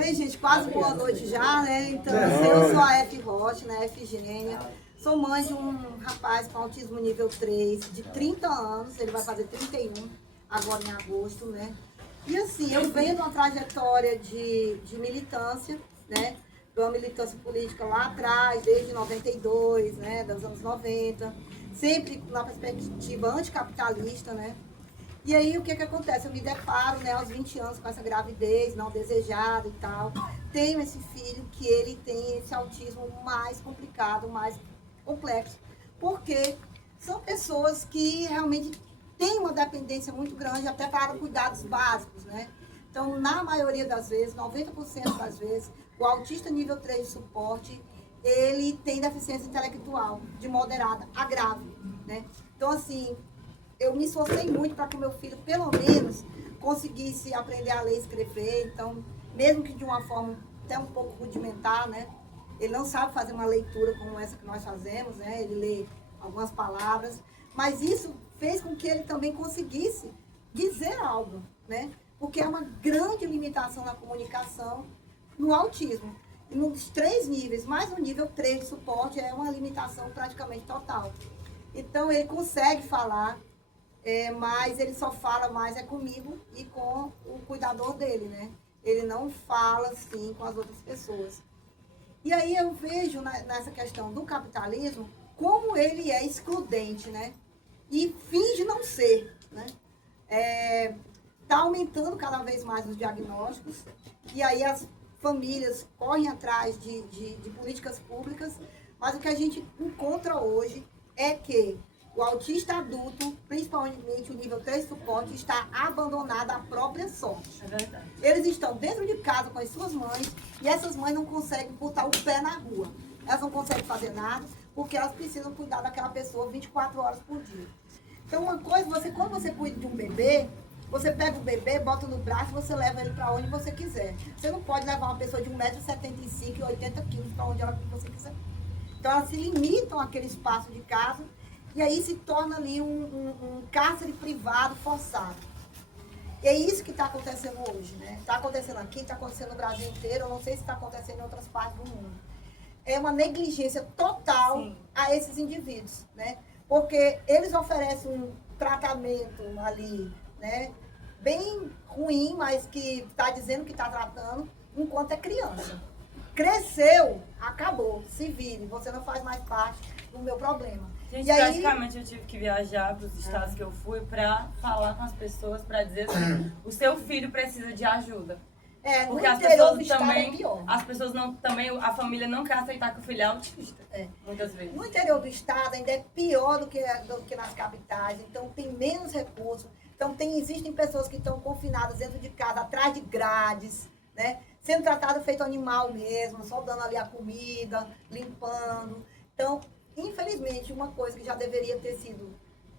Bem, gente, quase boa noite já, né? Então, eu sou a F. Rocha, né? Efigênia. Sou mãe de um rapaz com autismo nível 3, de 30 anos. Ele vai fazer 31 agora em agosto, né? E assim, eu venho de uma trajetória de militância, né? De uma militância política lá atrás, desde 92, né? Dos anos 90. Sempre na perspectiva anticapitalista, né? E aí, o que acontece? Eu me deparo, né, aos 20 anos com essa gravidez não desejada e tal. Tenho esse filho que ele tem esse autismo mais complicado, mais complexo. Porque são pessoas que realmente têm uma dependência muito grande até para cuidados básicos, né? Então, na maioria das vezes, 90% das vezes, o autista nível 3 de suporte, ele tem deficiência intelectual, de moderada a grave, né? Então, assim, eu me esforcei muito para que o meu filho, pelo menos, conseguisse aprender a ler e escrever. Então, mesmo que de uma forma até um pouco rudimentar, né? Ele não sabe fazer uma leitura como essa que nós fazemos, né? Ele lê algumas palavras. Mas isso fez com que ele também conseguisse dizer algo, né? Porque é uma grande limitação na comunicação no autismo. Nos 3 níveis, mais no nível 3 de suporte, é uma limitação praticamente total. Então, ele consegue falar, mas ele só fala mais comigo e com o cuidador dele, né? Ele não fala assim com as outras pessoas. E aí eu vejo nessa questão do capitalismo como ele é excludente, né? E finge não ser, né? Tá aumentando cada vez mais os diagnósticos e aí as famílias correm atrás de políticas públicas, mas o que a gente encontra hoje é que o autista adulto, principalmente o nível 3 suporte, está abandonado à própria sorte. É verdade. Eles estão dentro de casa com as suas mães e essas mães não conseguem botar o pé na rua. Elas não conseguem fazer nada porque elas precisam cuidar daquela pessoa 24 horas por dia. Então, uma coisa, quando você cuida de um bebê, você pega o bebê, bota no braço e você leva ele para onde você quiser. Você não pode levar uma pessoa de 1,75 m e 80 kg para onde você quiser. Então, elas se limitam àquele espaço de casa. E aí se torna ali um cárcere privado forçado. E é isso que está acontecendo hoje, né? Está acontecendo aqui, está acontecendo no Brasil inteiro, eu não sei se está acontecendo em outras partes do mundo. É uma negligência total Sim. a esses indivíduos, né? Porque eles oferecem um tratamento ali, né? Bem ruim, mas que está dizendo que está tratando, enquanto é criança. Cresceu, acabou, se vire, você não faz mais parte do meu problema. Gente, praticamente eu tive que viajar para os estados que eu fui para falar com as pessoas, para dizer assim, o seu filho precisa de ajuda. Porque as pessoas também, as pessoas não, também, a família não quer aceitar que o filho é autista, muitas vezes. No interior do estado ainda é pior do que nas capitais, então tem menos recursos. Então existem pessoas que estão confinadas dentro de casa, atrás de grades, né? Sendo tratado feito animal mesmo, só dando ali a comida, limpando. Então, infelizmente, uma coisa que já deveria ter sido,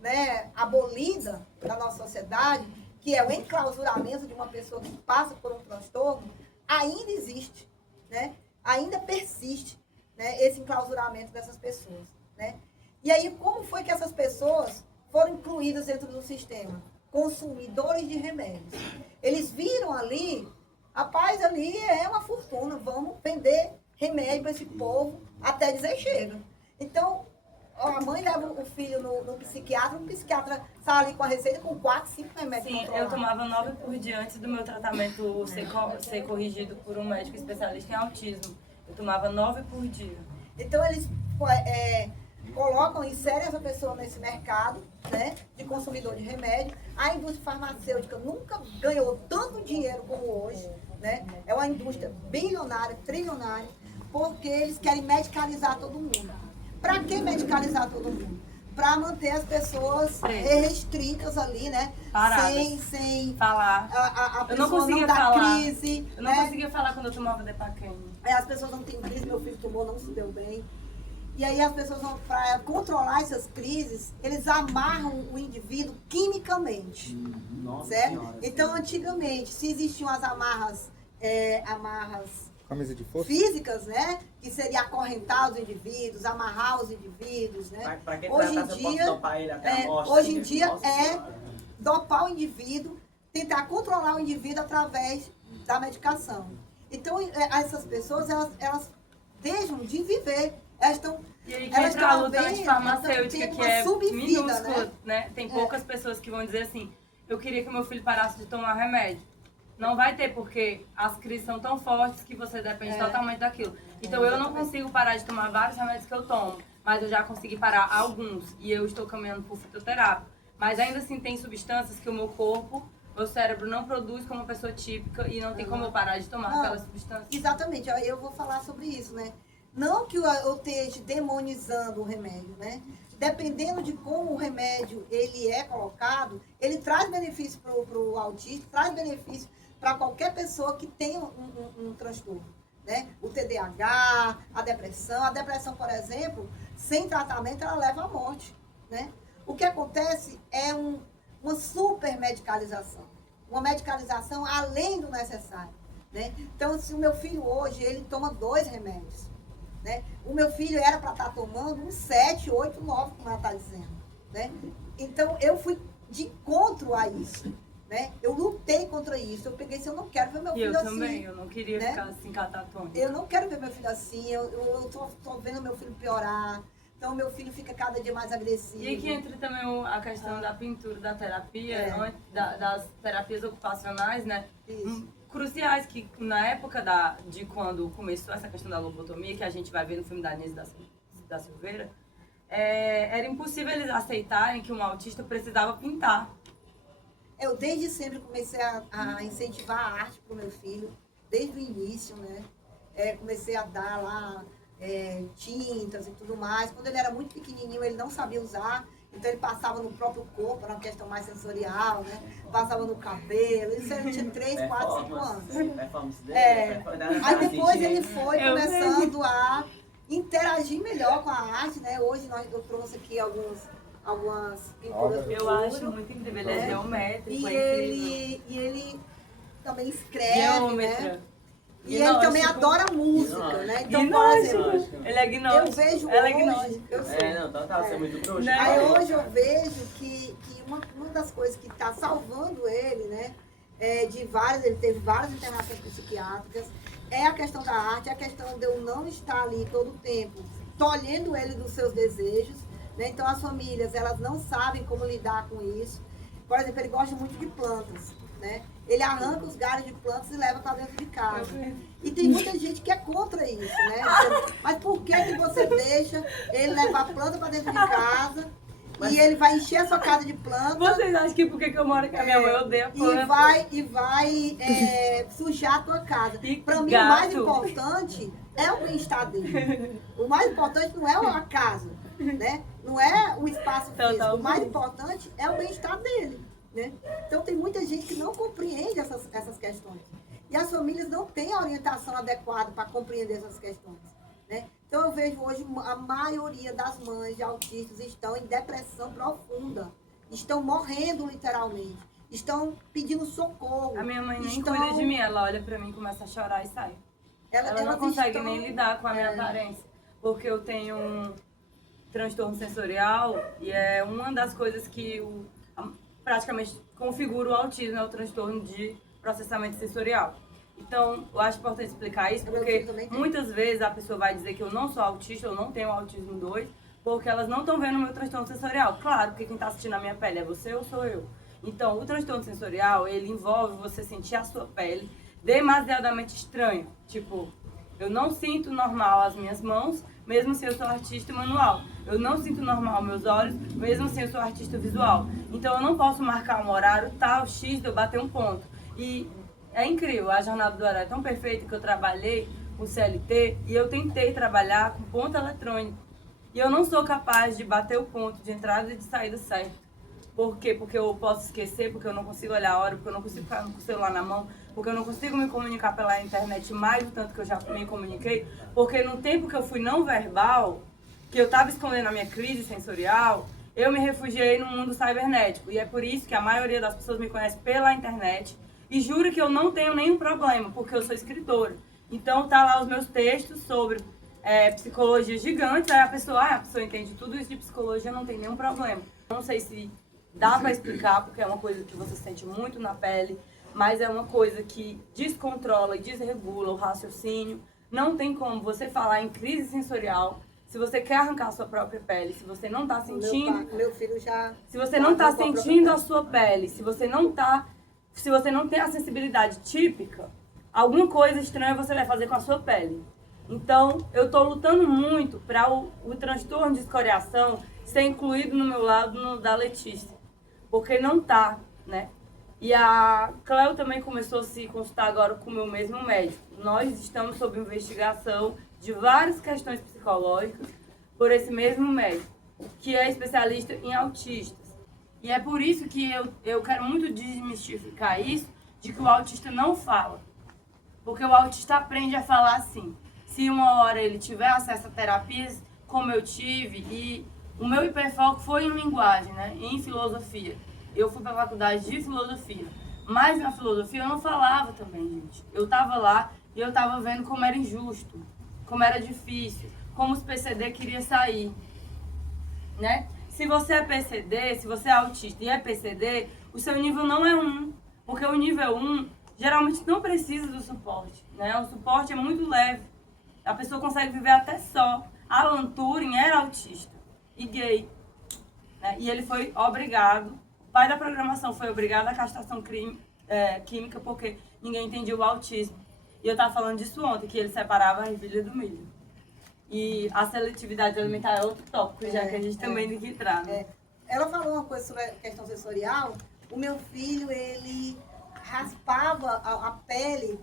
né, abolida da nossa sociedade, que é o enclausuramento de uma pessoa que passa por um transtorno, ainda existe, né? Ainda persiste, né, esse enclausuramento dessas pessoas, né? E aí, como foi que essas pessoas foram incluídas dentro do sistema? Consumidores de remédios. Eles viram ali, rapaz, ali é uma fortuna, vamos vender remédio para esse povo até dizer chega. Então, a mãe leva o filho no psiquiatra, o psiquiatra sai ali com a receita com 4, 5 remédios. Sim, eu tomava 9 por dia antes do meu tratamento ser corrigido por um médico especialista em autismo. Eu tomava 9 por dia. Então, eles colocam, inserem essa pessoa nesse mercado, né, de consumidor de remédio. A indústria farmacêutica nunca ganhou tanto dinheiro como hoje, né? É uma indústria bilionária, trilionária, porque eles querem medicalizar todo mundo. Para que medicalizar todo mundo? Para manter as pessoas restritas ali, né? Paradas. Sem falar. A eu não pessoa conseguia não dar falar. crise. Eu não conseguia falar quando eu tomava Depaquene. As pessoas não têm crise, meu filho tomou, não se deu bem. E aí as pessoas vão, para controlar essas crises, eles amarram o indivíduo quimicamente. Nossa certo? Senhora, então, antigamente, se existiam as amarras camisa de força físicas, né? Que seria acorrentar os indivíduos, amarrar os indivíduos, né? Pra quem hoje em trata, dia, eu posso dopar ele até a morte, hoje em dia Nossa é Senhora. dopar o indivíduo, tentar controlar o indivíduo através da medicação. Então, essas pessoas, elas deixam de viver. Elas estão... E aí que entra a luta antifarmacêutica, que é minúscula, né? Tem poucas pessoas que vão dizer assim, eu queria que meu filho parasse de tomar remédio. Não vai ter, porque as crises são tão fortes que você depende totalmente daquilo. Então eu não consigo parar de tomar vários remédios que eu tomo, mas eu já consegui parar alguns. E eu estou caminhando por fitoterapia. Mas ainda assim tem substâncias que o meu corpo, meu cérebro não produz como uma pessoa típica e não tem como eu parar de tomar aquelas substâncias. Exatamente, eu vou falar sobre isso, né? Não que eu esteja demonizando o remédio, né? Dependendo de como o remédio ele é colocado, ele traz benefício para o autista, traz benefício para qualquer pessoa que tenha um transtorno, né? O TDAH, a depressão, por exemplo, sem tratamento, ela leva à morte, né? O que acontece é uma super medicalização, uma medicalização além do necessário, né? Então, se o meu filho hoje, ele toma 2 remédios, né? O meu filho era para estar tomando uns 7, 8, 9, como ela está dizendo, né? Então, eu fui de encontro a isso, né? Eu lutei contra isso. Eu peguei assim, eu não quero ver meu filho assim. Eu também, eu não queria ficar assim, catatônica. Eu não quero ver meu filho assim, eu tô vendo meu filho piorar. Então, meu filho fica cada dia mais agressivo. E que entra também a questão da pintura, da terapia, das terapias ocupacionais, né? Isso. Cruciais, que na época de quando começou essa questão da lobotomia, que a gente vai ver no filme da Inês da Silveira, era impossível eles aceitarem que um autista precisava pintar. Eu desde sempre comecei a incentivar a arte para o meu filho, desde o início, né? Comecei a dar lá tintas e tudo mais. Quando ele era muito pequenininho, ele não sabia usar, então ele passava no próprio corpo, era uma questão mais sensorial, né? Passava no cabelo, isso ele tinha 3, 4, 5 anos. Aí depois ele foi começando a interagir melhor com a arte, né? Hoje eu trouxe aqui algumas pinturas do Eu acho muito incrível, ele é geométrico, e ele também escreve, né? E ele também adora música, né? Então, por exemplo, ele é gnóstico. Eu vejo hoje... Eu sei. Você é muito trouxa. Aí hoje eu vejo que uma das coisas que está salvando ele, né? Ele teve várias internações psiquiátricas, é a questão da arte, é a questão de eu não estar ali todo o tempo tolhendo ele dos seus desejos, né? Então as famílias, elas não sabem como lidar com isso. Por exemplo, ele gosta muito de plantas, né? Ele arranca os galhos de plantas e leva para dentro de casa. E tem muita gente que é contra isso, né? Mas por que você deixa ele levar planta para dentro de casa e ele vai encher a sua casa de planta? Vocês acham que porque eu moro com a minha mãe eu odeio planta? E vai sujar a tua casa. Para mim, o mais importante é o bem-estar dele. O mais importante não é a casa, né? Não é o espaço físico. O mais importante é o bem-estar dele. Né? Então tem muita gente que não compreende essas questões. E as famílias não têm a orientação adequada para compreender essas questões. Né? Então eu vejo hoje a maioria das mães de autistas estão em depressão profunda. Estão morrendo literalmente. Estão pedindo socorro. A minha mãe nem cuida de mim, ela olha para mim, começa a chorar e sai. Ela não consegue nem lidar com a minha aparência. Porque eu tenho um transtorno sensorial e é uma das coisas que praticamente configura o autismo, é o transtorno de processamento sensorial. Então, eu acho importante explicar isso, porque muitas vezes a pessoa vai dizer que eu não sou autista, eu não tenho autismo 2, porque elas não estão vendo o meu transtorno sensorial. Claro, porque quem está assistindo a minha pele é você ou sou eu. Então, o transtorno sensorial, ele envolve você sentir a sua pele demasiadamente estranha. Tipo, eu não sinto normal as minhas mãos, mesmo se eu sou artista manual. Eu não sinto normal meus olhos, mesmo se eu sou artista visual. Então eu não posso marcar um horário tal, X, de eu bater um ponto. E é incrível, a jornada do horário é tão perfeita que eu trabalhei com CLT e eu tentei trabalhar com ponto eletrônico. E eu não sou capaz de bater o ponto de entrada e de saída certo. Por quê? Porque eu posso esquecer, porque eu não consigo olhar a hora, porque eu não consigo ficar com o celular na mão, porque eu não consigo me comunicar pela internet mais do tanto que eu já me comuniquei, porque no tempo que eu fui não verbal, que eu estava escondendo a minha crise sensorial, eu me refugiei no mundo cibernético. E é por isso que a maioria das pessoas me conhece pela internet e jura que eu não tenho nenhum problema, porque eu sou escritora. Então tá lá os meus textos sobre psicologia gigantes, aí a pessoa entende tudo isso de psicologia, não tem nenhum problema. Não sei se dá para explicar, porque é uma coisa que você sente muito na pele, mas é uma coisa que descontrola e desregula o raciocínio. Não tem como você falar em crise sensorial se você quer arrancar a sua própria pele, se você não está sentindo... Meu filho já... Se você não está sentindo a sua pele, se você não tem a sensibilidade típica, alguma coisa estranha você vai fazer com a sua pele. Então, eu estou lutando muito para o transtorno de escoriação ser incluído no meu lado da Letícia, porque não tá, né? E a Cleo também começou a se consultar agora com o meu mesmo médico. Nós estamos sob investigação de várias questões psicológicas por esse mesmo médico, que é especialista em autistas. E é por isso que eu quero muito desmistificar isso, de que o autista não fala. Porque o autista aprende a falar assim. Se uma hora ele tiver acesso a terapias, como eu tive, e o meu hiperfoco foi em linguagem, né? Em filosofia. Eu fui para a faculdade de filosofia. Mas na filosofia eu não falava também, gente. Eu estava lá e eu estava vendo como era injusto, como era difícil, como os PCD queriam sair, né? Se você é PCD, se você é autista e é PCD, o seu nível não é 1. Porque o nível 1 geralmente não precisa do suporte, né? O suporte é muito leve. A pessoa consegue viver até só. Alan Turing era autista e gay, né? E ele foi obrigado, o pai da programação foi obrigado à castração química porque ninguém entendia o autismo. E eu estava falando disso ontem, que ele separava a ervilha do milho. E a seletividade alimentar é outro tópico, já que a gente também tem que entrar. Né? Ela falou uma coisa sobre a questão sensorial. O meu filho, ele raspava a pele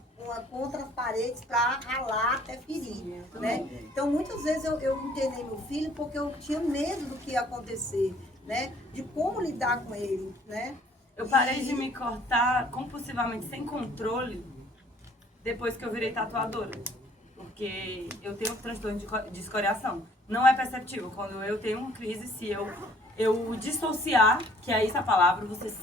contra as paredes para ralar até ferir, né? Então, muitas vezes eu internei meu filho porque eu tinha medo do que ia acontecer, né? De como lidar com ele, né? Eu parei de me cortar compulsivamente, sem controle, depois que eu virei tatuadora. Porque eu tenho um transtorno de escoriação. Não é perceptível. Quando eu tenho uma crise, se eu dissociar, que é essa a palavra, você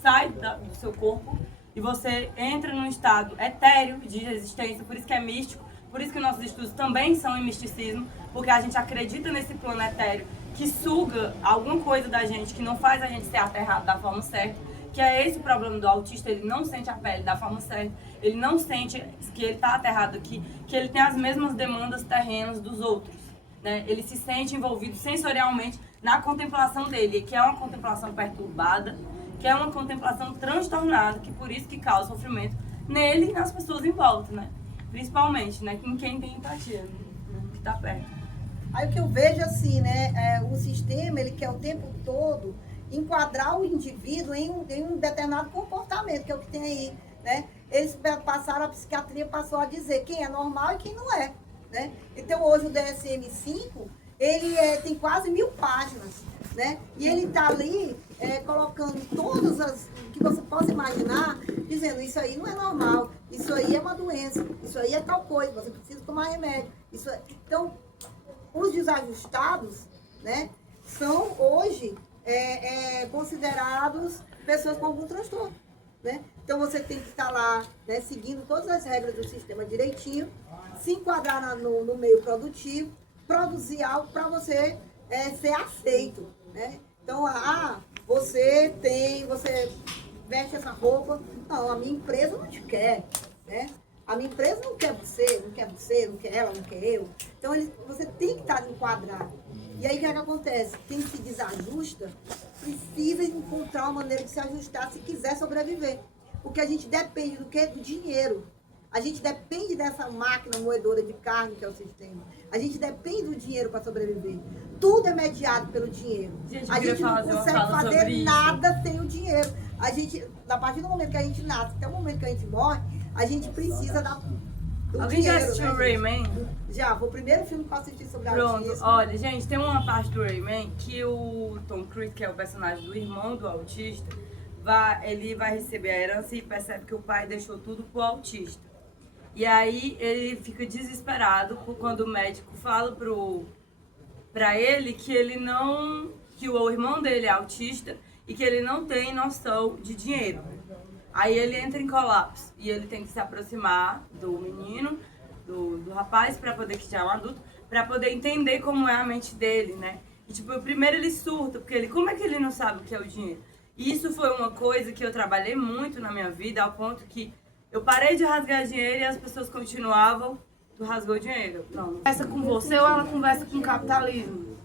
sai do seu corpo e você entra num estado etéreo de existência, por isso que é místico, por isso que nossos estudos também são em misticismo, porque a gente acredita nesse plano etéreo que suga alguma coisa da gente, que não faz a gente ser aterrado da forma certa, que é esse o problema do autista, ele não sente a pele da forma certa, ele não sente que ele está aterrado aqui, que ele tem as mesmas demandas terrenas dos outros, né? Ele se sente envolvido sensorialmente na contemplação dele, que é uma contemplação perturbada, que é uma contemplação transtornada, que por isso que causa sofrimento nele e nas pessoas em volta, né? Principalmente, né? Com quem tem empatia, né? Que tá perto. Aí o que eu vejo assim, né? O sistema, ele quer o tempo todo enquadrar o indivíduo em um determinado comportamento, que é o que tem aí, né? Eles passaram, a psiquiatria passou a dizer quem é normal e quem não é, né? Então hoje o DSM-5, ele tem quase 1000 páginas, né? E ele está ali colocando todas as que você possa imaginar, dizendo isso aí não é normal, isso aí é uma doença, isso aí é tal coisa, você precisa tomar remédio. Então, os desajustados, né, são hoje considerados pessoas com algum transtorno, né? Então você tem que estar lá, né, seguindo todas as regras do sistema direitinho, se enquadrar no meio produtivo, produzir algo para você ser aceito, né? Então, você veste essa roupa, não, a minha empresa não te quer, né? A minha empresa não quer você, não quer ela, não quer eu. Então, você tem que estar enquadrado. E aí, o que acontece? Quem se desajusta precisa encontrar uma maneira de se ajustar se quiser sobreviver. Porque a gente depende do quê? Do dinheiro. A gente depende dessa máquina moedora de carne que é o sistema. A gente depende do dinheiro para sobreviver. Tudo é mediado pelo dinheiro. A gente não consegue fazer nada sem o dinheiro. A gente, a partir do momento que a gente nasce até o momento que a gente morre, a gente precisa do Alguém dinheiro. Já assistiu o Rayman? Já, foi o primeiro filme que eu assisti sobre autismo. Pronto, olha, gente, tem uma parte do Rayman que o Tom Cruise, que é o personagem do irmão do autista, ele vai receber a herança e percebe que o pai deixou tudo pro autista. E aí ele fica desesperado quando o médico fala pra ele que que o irmão dele é autista e que ele não tem noção de dinheiro. Aí ele entra em colapso e ele tem que se aproximar do menino, do rapaz, para poder, que já é um adulto, para poder entender como é a mente dele, né? E tipo, primeiro ele surta, porque como é que ele não sabe o que é o dinheiro? E isso foi uma coisa que eu trabalhei muito na minha vida, ao ponto que eu parei de rasgar dinheiro e as pessoas continuavam, tu rasgou dinheiro. Não conversa com você ou ela conversa com o capitalismo.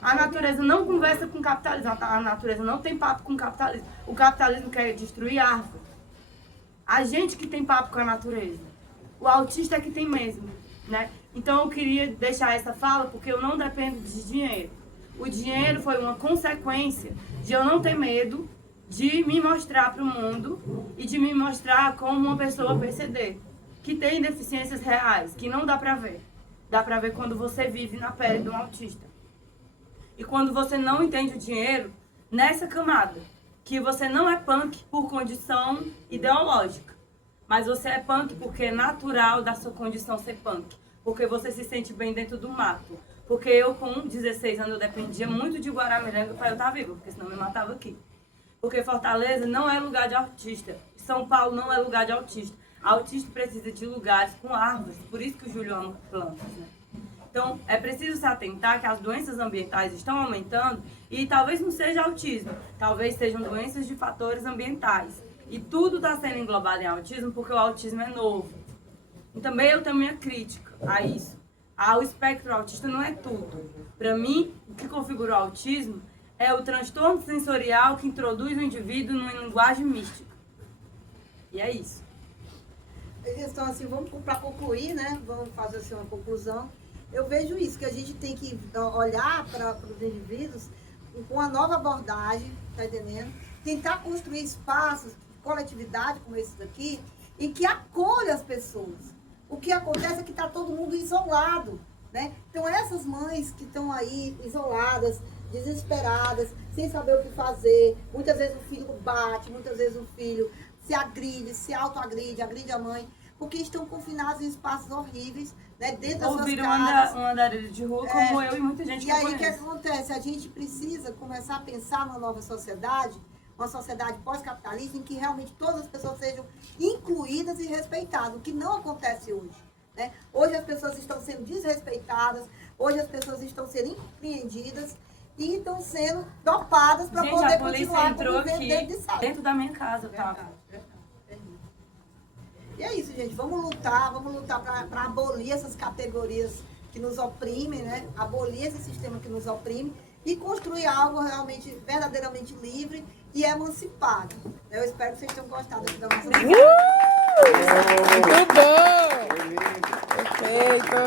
A natureza não conversa com o capitalismo, a natureza não tem papo com o capitalismo. O capitalismo quer destruir a árvore. A gente que tem papo com a natureza. O autista é que tem mesmo, né? Então eu queria deixar essa fala porque eu não dependo de dinheiro. O dinheiro foi uma consequência de eu não ter medo de me mostrar para o mundo e de me mostrar como uma pessoa PCD, que tem deficiências reais, que não dá para ver. Dá para ver quando você vive na pele de um autista. E quando você não entende o dinheiro, nessa camada, que você não é punk por condição ideológica, mas você é punk porque é natural da sua condição ser punk, porque você se sente bem dentro do mato. Porque eu, com 16 anos, eu dependia muito de Guaramiranga para eu estar viva, porque senão me matava aqui. Porque Fortaleza não é lugar de autista, São Paulo não é lugar de autista. Autista precisa de lugares com árvores, por isso que o Júlio ama plantas, né? Então, é preciso se atentar que as doenças ambientais estão aumentando e talvez não seja autismo, talvez sejam doenças de fatores ambientais. E tudo está sendo englobado em autismo porque o autismo é novo. E também eu tenho minha crítica a isso. O espectro autista não é tudo. Para mim, o que configura o autismo é o transtorno sensorial que introduz o indivíduo numa linguagem mística. E é isso. Então, assim, vamos para concluir, né? Vamos fazer assim, uma conclusão. Eu vejo isso, que a gente tem que olhar para os indivíduos com uma nova abordagem, tá entendendo? Tentar construir espaços, coletividade como esse daqui, em que acolha as pessoas. O que acontece é que está todo mundo isolado, né? Então, essas mães que estão aí isoladas, desesperadas, sem saber o que fazer, muitas vezes o filho bate, muitas vezes o filho se agride, se autoagride, agride a mãe, porque estão confinados em espaços horríveis, né, dentro das suas casas. Um andarilho de rua, como eu e muita gente que eu conheço. E aí o que acontece? A gente precisa começar a pensar numa nova sociedade, uma sociedade pós-capitalista, em que realmente todas as pessoas sejam incluídas e respeitadas, o que não acontece hoje, né? Hoje as pessoas estão sendo desrespeitadas, hoje as pessoas estão sendo incompreendidas e estão sendo dopadas para poder continuar convivendo dentro da minha casa, tá? E é isso, gente. Vamos lutar para abolir essas categorias que nos oprimem, né? Abolir esse sistema que nos oprime e construir algo realmente, verdadeiramente livre e emancipado. Eu espero que vocês tenham gostado aqui da nossa... Muito bom! Perfeito!